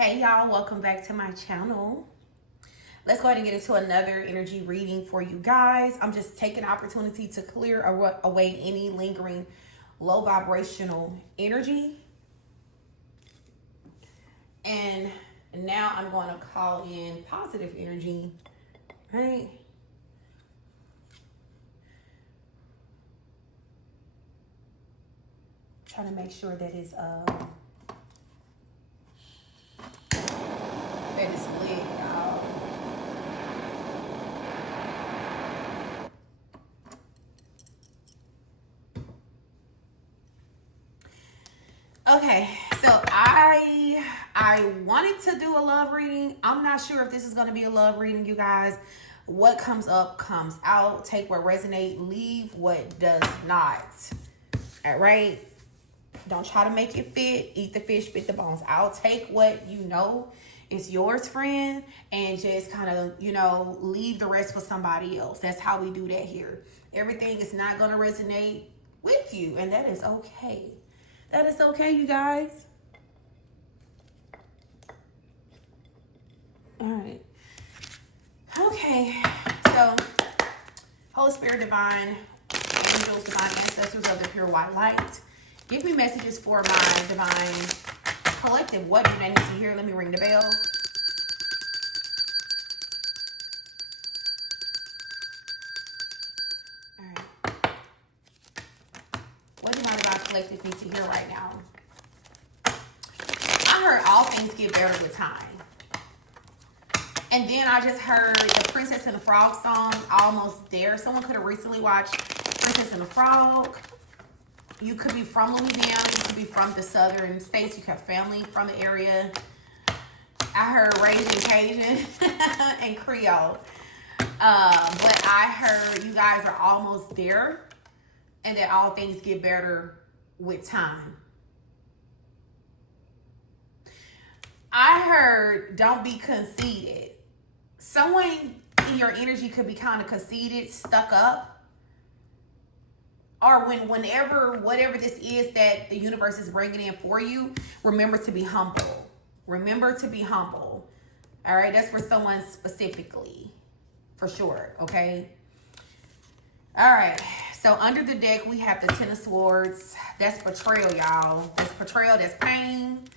Hey y'all, welcome back to my channel. Let's go ahead and get into another energy reading for you guys. I'm just taking the opportunity to clear away any lingering low vibrational energy. And now I'm going to call in positive energy, right? Trying to make sure that it's lit, y'all. Okay, so I wanted to do a love reading. I'm not sure if this is going to be a love reading, you guys. What comes up comes out. Take what resonates, leave what does not. All right? Don't try to make it fit. Eat the fish, spit the bones. I'll take what you know is yours, friend, and just kind of, leave the rest for somebody else. That's how we do that here. Everything is not going to resonate with you, and that is okay. That is okay, you guys. All right. Okay. So, Holy Spirit, divine angels, divine ancestors of the pure white light, give me messages for my divine collective. What do they need to hear? Let me ring the bell. All right. What do my divine collective need to hear right now? I heard all things get better with time. And then I just heard the Princess and the Frog song, Almost There. Someone could have recently watched Princess and the Frog. You could be from Louisiana. You could be from the southern states. You could have family from the area. I heard Raging Cajun and Creole. But I heard you guys are almost there and that all things get better with time. I heard don't be conceited. Someone in your energy could be kind of conceited, stuck up. Or whatever this is that the universe is bringing in for you, remember to be humble. Remember to be humble. All right, that's for someone specifically, for sure, okay? All right, so under the deck, we have the Ten of Swords. That's betrayal, y'all. That's betrayal, that's pain.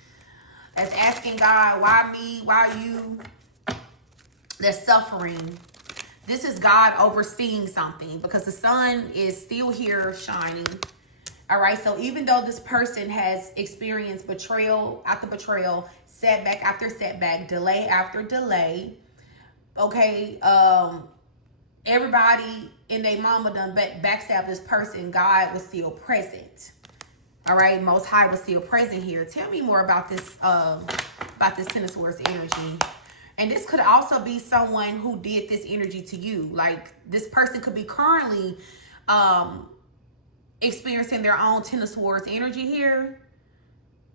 That's asking God, why me, why you? That's suffering. This is God overseeing something because the sun is still here shining. All right. So even though this person has experienced betrayal after betrayal, setback after setback, delay after delay. Okay. Everybody in their mama done backstab this person. God was still present. All right. Most High was still present here. Tell me more about this Ten of Swords energy. And this could also be someone who did this energy to you. Like this person could be currently experiencing their own Ten of Swords energy here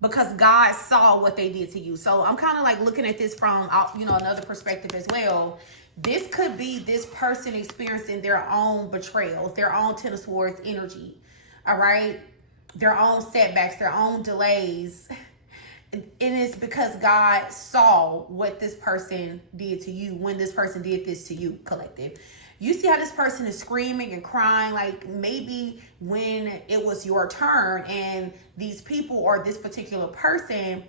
because God saw what they did to you. So I'm kind of like looking at this from, another perspective as well. This could be this person experiencing their own betrayals, their own Ten of Swords energy. All right. Their own setbacks, their own delays. And it's because God saw what this person did to you when this person did this to you, collective. You see how this person is screaming and crying, like maybe when it was your turn and these people or this particular person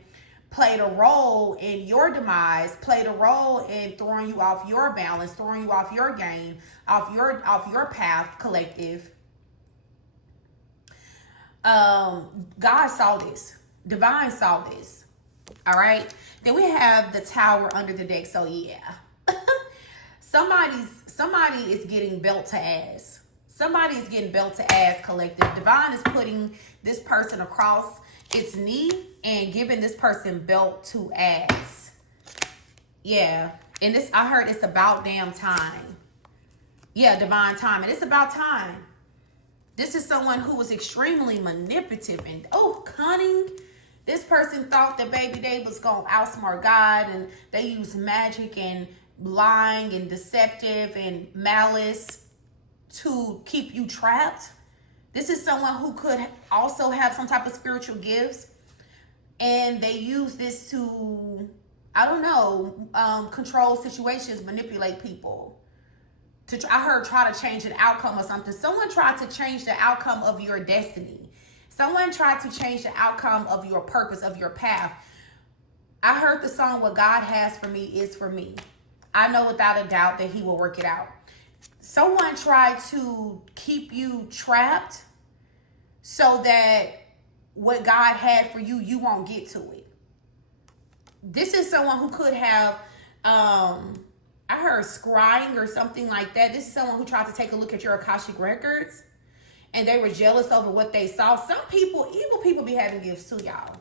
played a role in your demise, played a role in throwing you off your balance, throwing you off your game, off your path, collective. God saw this. Divine saw this. All right. Then we have the Tower under the deck. So yeah, somebody is getting belt to ass. Somebody is getting belt to ass, collective. Divine is putting this person across its knee and giving this person belt to ass. Yeah. And this, I heard it's about damn time. Yeah, divine time. And it's about time. This is someone who was extremely manipulative and, cunning. This person thought that baby they was going to outsmart God, and they used magic and lying and deceptive and malice to keep you trapped. This is someone who could also have some type of spiritual gifts, and they use this to I don't know, control situations, manipulate people. I heard try to change an outcome or something. Someone tried to change the outcome of your destiny. Someone tried to change the outcome of your purpose, of your path. I heard the song, "What God Has For Me Is For Me." I know without a doubt that he will work it out. Someone tried to keep you trapped so that what God had for you, you won't get to it. This is someone who could have, I heard scrying or something like that. This is someone who tried to take a look at your Akashic records and they were jealous over what they saw. Some people, evil people, be having gifts too, y'all.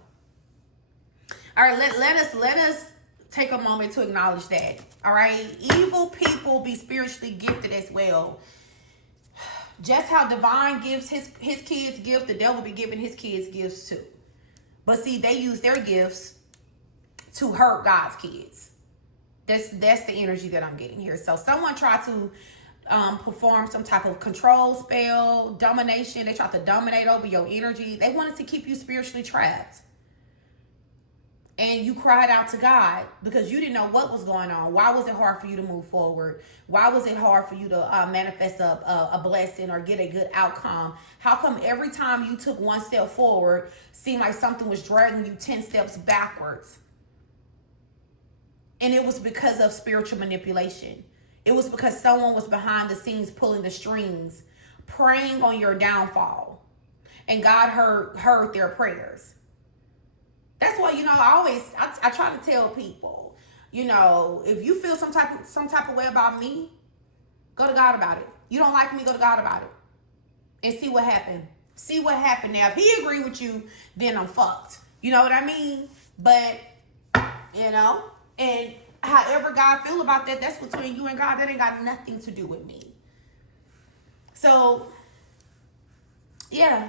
All right, let us take a moment to acknowledge that. All right, evil people be spiritually gifted as well. Just how divine gives his kids gifts, the devil be giving his kids gifts too. But see, they use their gifts to hurt God's kids. That's the energy that I'm getting here. So someone tried to perform some type of control spell, domination. They tried to dominate over your energy. They wanted to keep you spiritually trapped. And you cried out to God because you didn't know what was going on. Why was it hard for you to move forward? Why was it hard for you to manifest a blessing or get a good outcome? How come every time you took one step forward, seemed like something was dragging you 10 steps backwards? And it was because of spiritual manipulation. It was because someone was behind the scenes pulling the strings, praying on your downfall. And God heard their prayers. That's why, I try to tell people, if you feel some type of way about me, go to God about it. You don't like me, go to God about it. And see what happened. See what happened. Now, if he agree with you, then I'm fucked. You know what I mean? But, and however God feel about that, that's between you and God. That ain't got nothing to do with me. So, yeah.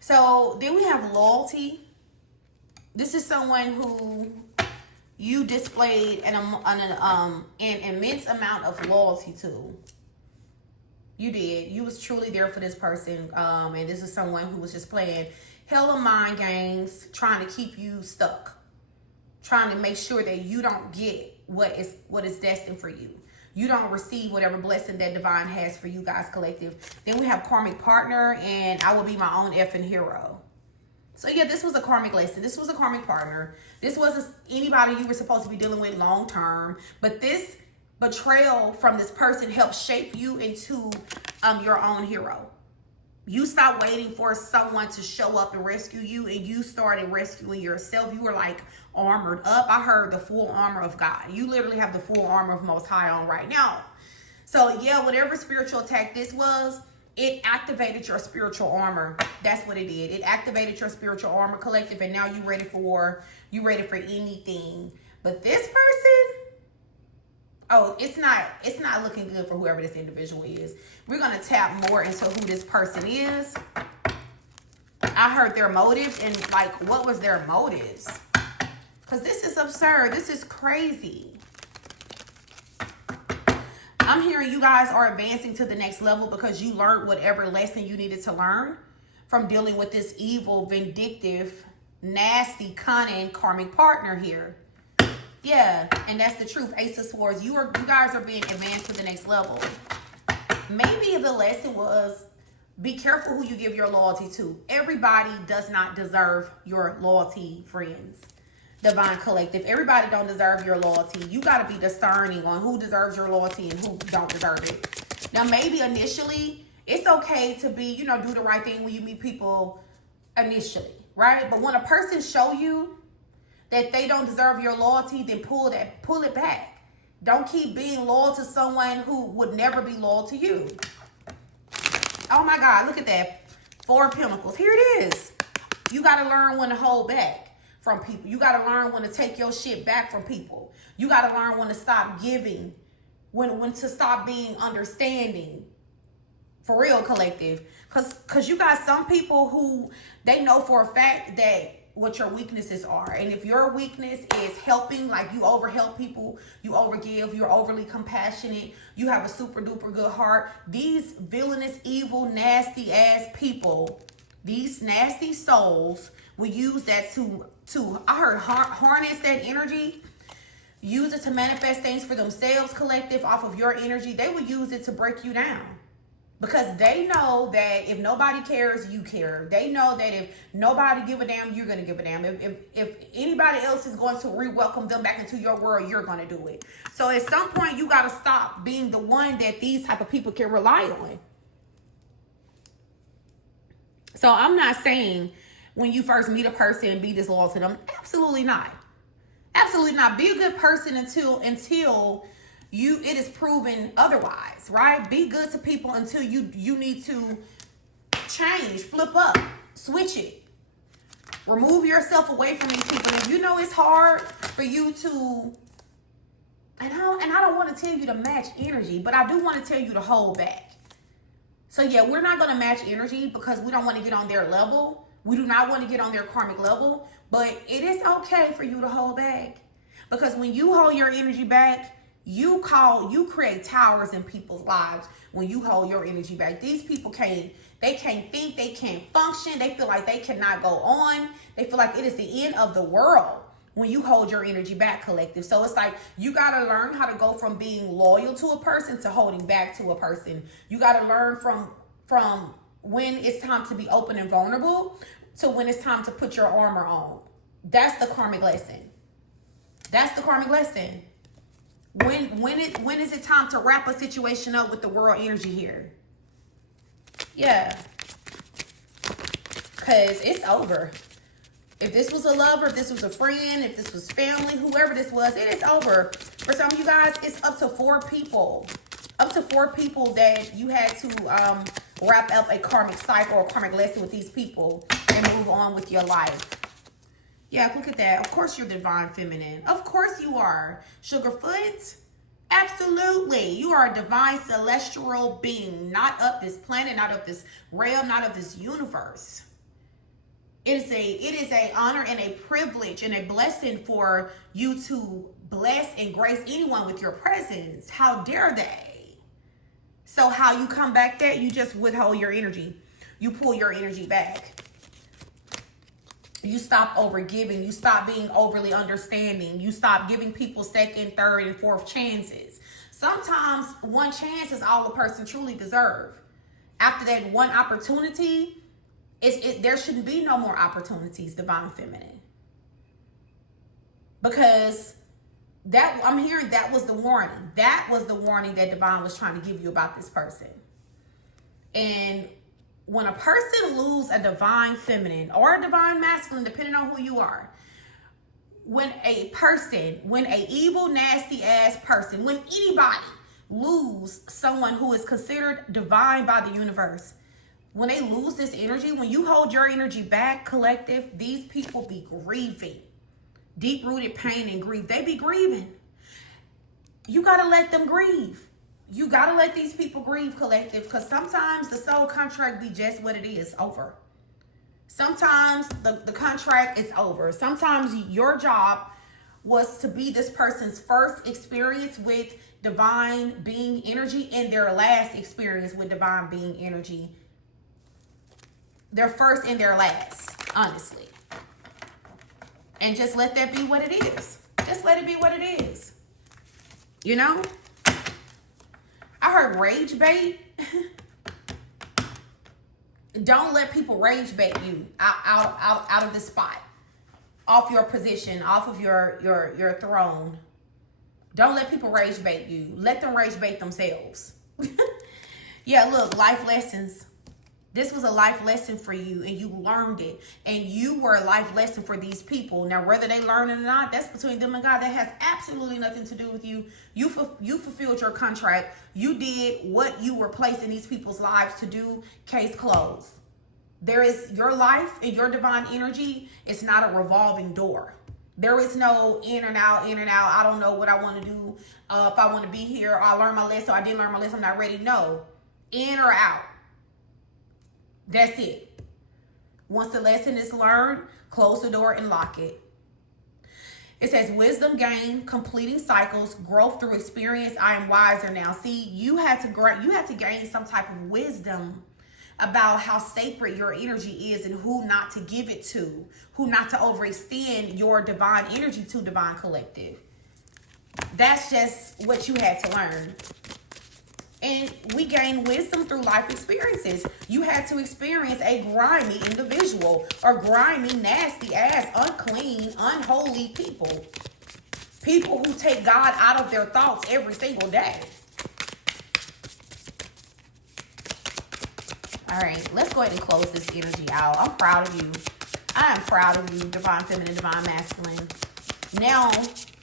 So then we have loyalty. This is someone who you displayed an immense amount of loyalty to. You did. You was truly there for this person. And this is someone who was just playing hella mind games, trying to keep you stuck, trying to make sure that you don't get what is destined for you. You don't receive whatever blessing that divine has for you guys collective. Then we have karmic partner, and I will be my own effing hero. So yeah, this was a karmic lesson. This was a karmic partner. This wasn't anybody you were supposed to be dealing with long term. But this betrayal from this person helped shape you into your own hero. You stopped waiting for someone to show up and rescue you, and you started rescuing yourself. You were like armored up. I heard the full armor of God. You literally have the full armor of Most High on right now. So yeah, whatever spiritual attack this was, it activated your spiritual armor. That's what it did. It activated your spiritual armor collective, and now you ready for anything. But this person, oh, it's not looking good for whoever this individual is. We're going to tap more into who this person is. I heard their motives, and like, what was their motives? Because this is absurd. This is crazy. I'm hearing you guys are advancing to the next level because you learned whatever lesson you needed to learn from dealing with this evil, vindictive, nasty, cunning, karmic partner here. Yeah, and that's the truth. Ace of Swords. You guys are being advanced to the next level. Maybe the lesson was, be careful who you give your loyalty to. Everybody does not deserve your loyalty, friends. Divine Collective. Everybody don't deserve your loyalty. You got to be discerning on who deserves your loyalty and who don't deserve it. Now, maybe initially, it's okay to be, do the right thing when you meet people initially, right? But when a person show you that they don't deserve your loyalty, then pull it back. Don't keep being loyal to someone who would never be loyal to you. Oh my God, look at that. 4 of Pentacles. Here it is. You got to learn when to hold back from people. You got to learn when to take your shit back from people. You got to learn when to stop giving, when to stop being understanding. For real, collective. Because you got some people who, they know for a fact that what your weaknesses are. And if your weakness is helping, like you overhelp people, you overgive, you're overly compassionate, you have a super duper good heart, these villainous, evil, nasty ass people, these nasty souls will use that to I heard harness that energy, use it to manifest things for themselves, collective, off of your energy. They will use it to break you down. Because they know that if nobody cares, you care. They know that if nobody give a damn, you're going to give a damn. If anybody else is going to re-welcome them back into your world, you're going to do it. So at some point, you got to stop being the one that these type of people can rely on. So I'm not saying when you first meet a person, be disloyal to them. Absolutely not. Absolutely not. Be a good person until it is proven otherwise, right? Be good to people until you need to change, flip up, switch it. Remove yourself away from these people. If you know it's hard for you to, and I don't want to tell you to match energy, but I do want to tell you to hold back. So yeah, we're not going to match energy because we don't want to get on their level. We do not want to get on their karmic level, but it is okay for you to hold back. Because when you hold your energy back, you create towers in people's lives when you hold your energy back. These people can't think, they can't function. They feel like they cannot go on. They feel like it is the end of the world when you hold your energy back, collective. So it's like you got to learn how to go from being loyal to a person to holding back to a person. You got to learn from when it's time to be open and vulnerable to when it's time to put your armor on. That's the karmic lesson. That's the karmic lesson. When is it time to wrap a situation up with the world energy here? Yeah. Because it's over. If this was a lover, if this was a friend, if this was family, whoever this was, it is over. For some of you guys, it's up to 4 people. Up to 4 people that you had to wrap up a karmic cycle or karmic lesson with these people and move on with your life. Yeah, look at that. Of course you're divine feminine. Of course you are. Sugarfoot? Absolutely. You are a divine celestial being, not of this planet, not of this realm, not of this universe. It is a honor and a privilege and a blessing for you to bless and grace anyone with your presence. How dare they? So how you come back that? You just withhold your energy. You pull your energy back. You stop over giving. You stop being overly understanding. You stop giving people second, third, and fourth chances. Sometimes one chance is all a person truly deserves. After that one opportunity, there shouldn't be no more opportunities, divine feminine. Because I'm hearing that was the warning. That was the warning that divine was trying to give you about this person. And when a person loses a divine feminine or a divine masculine, depending on who you are, when a evil, nasty ass person, when anybody lose someone who is considered divine by the universe, when they lose this energy, when you hold your energy back, collective, these people be grieving. Deep-rooted pain and grief. They be grieving. You got to let them grieve. You got to let these people grieve, collective, because sometimes the soul contract be just what it is, over. Sometimes the contract is over. Sometimes your job was to be this person's first experience with divine being energy and their last experience with divine being energy. Their first and their last, honestly. And just let that be what it is. Just let it be what it is. You know? I heard rage bait. Don't let people rage bait you out of the spot. Off your position, off of your throne. Don't let people rage bait you. Let them rage bait themselves. Yeah, look, life lessons. This was a life lesson for you and you learned it. And you were a life lesson for these people. Now, whether they learn it or not, that's between them and God. That has absolutely nothing to do with you. You fulfilled your contract. You did what you were placed in these people's lives to do. Case closed. There is your life and your divine energy. It's not a revolving door. There is no in and out, in and out. I don't know what I want to do. If I want to be here, I learned my lesson. I didn't learn my lesson. I'm not ready. No. In or out. That's it. Once the lesson is learned, close the door and lock it. It says wisdom gained, completing cycles, growth through experience. I am wiser now. See, you had to gain some type of wisdom about how sacred your energy is and who not to give it to, who not to overextend your divine energy to, divine collective. That's just what you had to learn. And we gain wisdom through life experiences. You had to experience a grimy individual or grimy, nasty ass, unclean, unholy people. People who take God out of their thoughts every single day. All right, let's go ahead and close this energy out. I'm proud of you. I am proud of you, divine feminine, divine masculine. Now,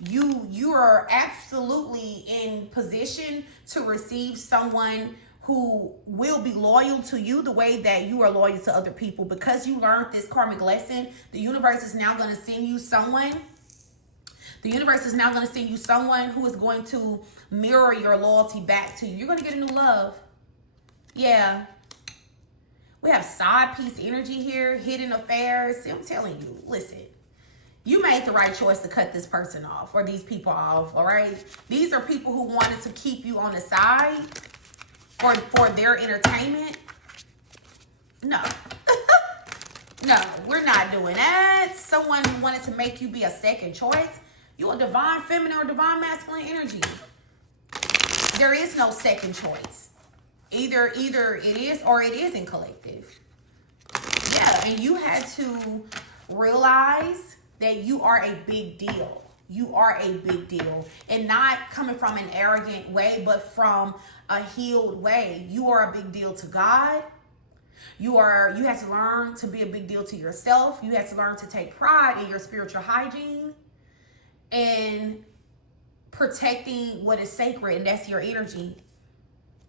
you are absolutely in position to receive someone who will be loyal to you the way that you are loyal to other people. Because you learned this karmic lesson, the universe is now going to send you someone. The universe is now going to send you someone who is going to mirror your loyalty back to you. You're going to get a new love. Yeah. We have side piece energy here, hidden affairs. See, I'm telling you, listen, you made the right choice to cut this person off or these people off, all right? These are people who wanted to keep you on the side for their entertainment. No. No, we're not doing that. Someone who wanted to make you be a second choice. You're a divine feminine or divine masculine energy. There is no second choice. Either it is or it isn't collective. Yeah, and you had to realize that you are a big deal. You are a big deal. And not coming from an arrogant way, but from a healed way. You are a big deal to God. You have to learn to be a big deal to yourself. You have to learn to take pride in your spiritual hygiene and protecting what is sacred, and that's your energy.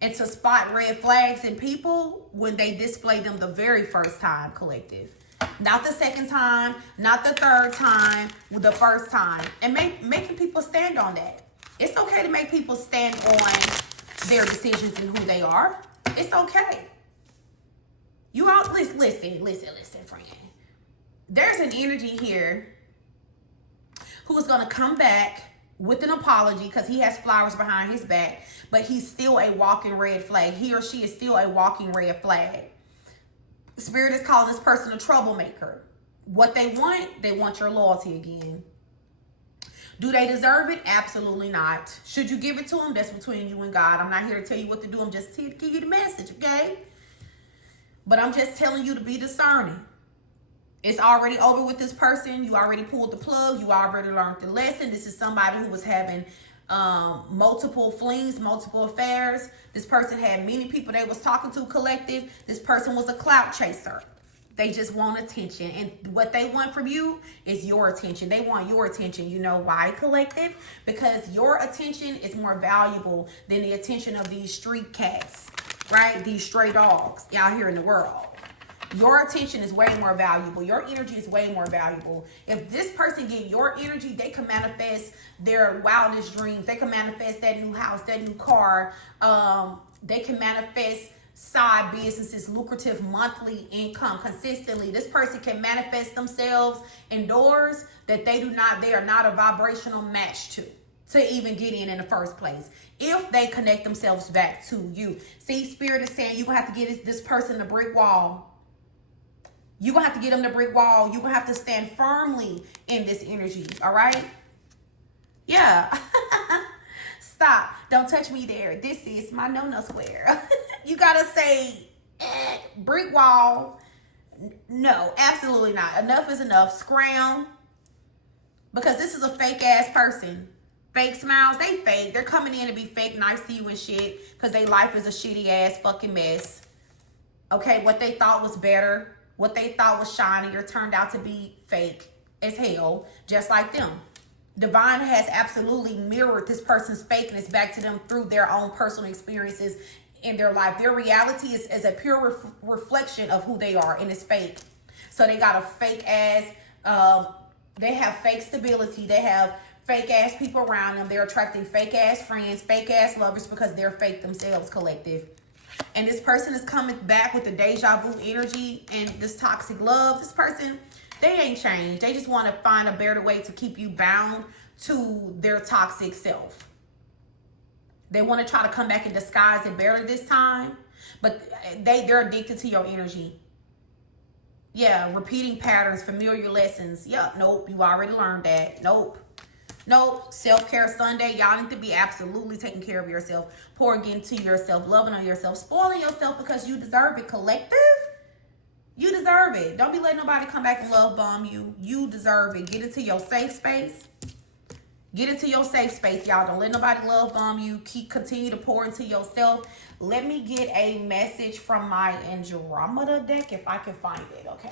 And to spot red flags in people when they display them the very first time, collective. Not the second time, not the third time, the first time. And making people stand on that. It's okay to make people stand on their decisions and who they are. It's okay. You all, listen, friend. There's an energy here who is going to come back with an apology because he has flowers behind his back, but he's still a walking red flag. He or she is still a walking red flag. Spirit is calling this person a troublemaker. What they want your loyalty again. Do they deserve it? Absolutely not. Should you give it to them? That's between you and God. I'm not here to tell you what to do. I'm just here to give you the message, okay? But I'm just telling you to be discerning. It's already over with this person. You already pulled the plug. You already learned the lesson. This is somebody who was having multiple flings, multiple affairs. This person had many people they was talking to, collective. This person was a clout chaser. They just want attention. And what they want from you is your attention. They want your attention. You know why, collective? Because your attention is more valuable than the attention of these street cats, right? These stray dogs out here in the world. Your attention is way more valuable. Your energy is way more valuable. If this person get your energy, they can manifest their wildest dreams. They can manifest that new house, that new car. They can manifest side businesses, lucrative monthly income consistently. This person can manifest themselves in doors that they are not a vibrational match to even get in the first place. If they connect themselves back to you. See, Spirit is saying you're going to have to get this person a brick wall. You're going to have to get them the brick wall. You're going to have to stand firmly in this energy. All right? Yeah. Stop. Don't touch me there. This is my no-no square. You got to say, brick wall. No, absolutely not. Enough is enough. Scram. Because this is a fake-ass person. Fake smiles. They fake. They're coming in to be fake nice to you and shit. Because their life is a shitty-ass fucking mess. Okay? What they thought was better, what they thought was shinier, turned out to be fake as hell, just like them. Divine has absolutely mirrored this person's fakeness back to them through their own personal experiences in their life. Their reality is a pure reflection of who they are, and it's fake. So they got a fake ass, they have fake stability. They have fake ass people around them. They're attracting fake ass friends, fake ass lovers because they're fake themselves, collective. And this person is coming back with the deja vu energy and this toxic love. This person, they ain't changed. They just want to find a better way to keep you bound to their toxic self. They want to try to come back in disguise and better this time. But they're addicted to your energy. Yeah, repeating patterns, familiar lessons. Yep, nope, you already learned that. Nope. Nope. Self-care Sunday. Y'all need to be absolutely taking care of yourself, pouring into yourself, loving on yourself, spoiling yourself because you deserve it. Collective, you deserve it. Don't be letting nobody come back and love bomb you. You deserve it. Get into your safe space. Get into your safe space, y'all. Don't let nobody love bomb you. Continue to pour into yourself. Let me get a message from my Andromeda deck if I can find it. Okay.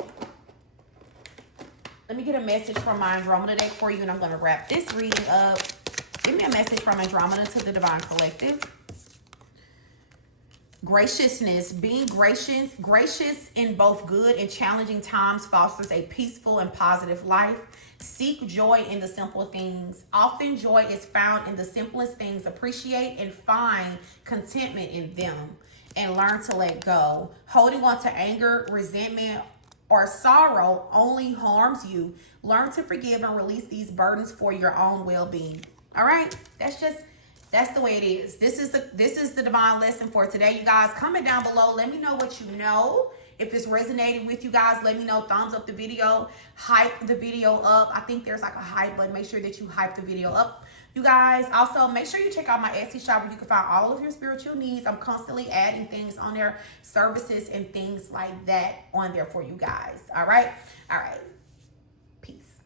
Let me get a message from my Andromeda deck for you, and I'm going to wrap this reading up. Give me a message from Andromeda to the Divine Collective. Graciousness. Being gracious in both good and challenging times fosters a peaceful and positive life. Seek joy in the simple things. Often joy is found in the simplest things. Appreciate and find contentment in them, and learn to let go. Holding on to anger, resentment, or sorrow only harms you. Learn to forgive and release these burdens for your own well-being. All right, that's the way it is. This is the divine lesson for today, you guys. Comment down below. Let me know what you know. If it's resonating with you guys, let me know. Thumbs up the video. Hype the video up. I think there's like a hype button. Make sure that you hype the video up, you guys. Also, make sure you check out my Etsy shop where you can find all of your spiritual needs. I'm constantly adding things on there, services and things like that on there for you guys. All right.